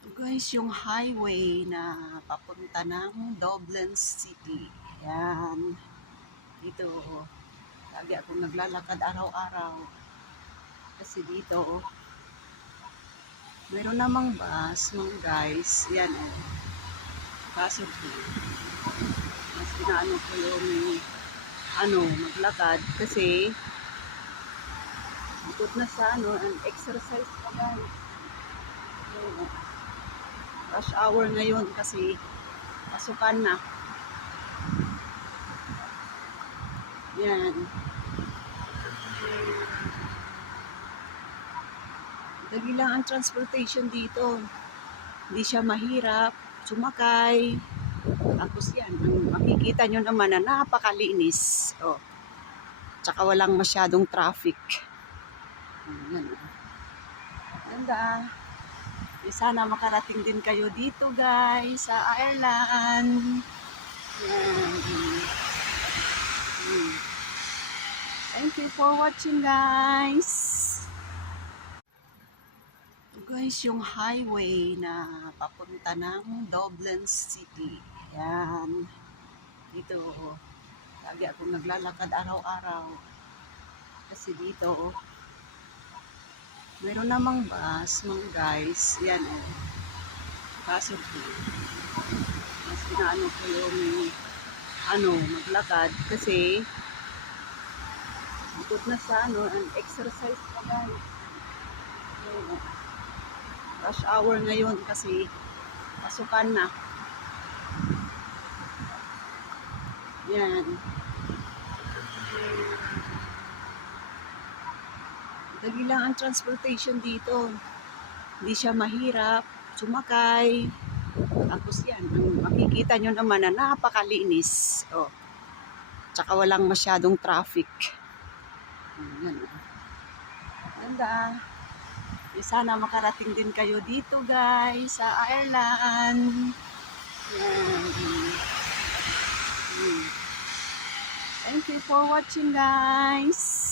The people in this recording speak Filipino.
Ito guys, yung highway na papunta ng Dublin City. Ayan. Dito, lagi akong naglalakad araw-araw. Kasi dito, mayroon namang bus, mga guys. Yan o. Kaso, mas pinaano ko yung maglakad. Kasi, bukod na sa an exercise pa guys. So, rush hour ngayon kasi pasukan na. Yan. Dali lang ang transportation dito. Hindi siya mahirap sumakay. Tapos yan, ang makikita nyo naman na napakalinis. Oh. Tsaka walang masyadong traffic. Yan. Ganda. Sana makarating din kayo dito guys sa Ireland. Yan. Thank you for watching guys. Ito guys, yung highway na papunta ng Dublin City. Ayan. Dito, lagi akong naglalakad araw-araw. Kasi dito, mayroon namang bus, mga guys. Yan o. Kaso, mas pinaano ko yung maglakad. Kasi, bukod na sa an exercise pa guys. So, rush hour ngayon kasi pasukan na. Yan. Dali lang ang transportation dito. Hindi siya mahirap sumakay. Tapos yan, ang makikita nyo naman na napakalinis. Oh. Tsaka walang masyadong traffic. Yan. Ganda. Sana makarating din kayo dito guys sa Ireland. Yan. Thank you for watching guys.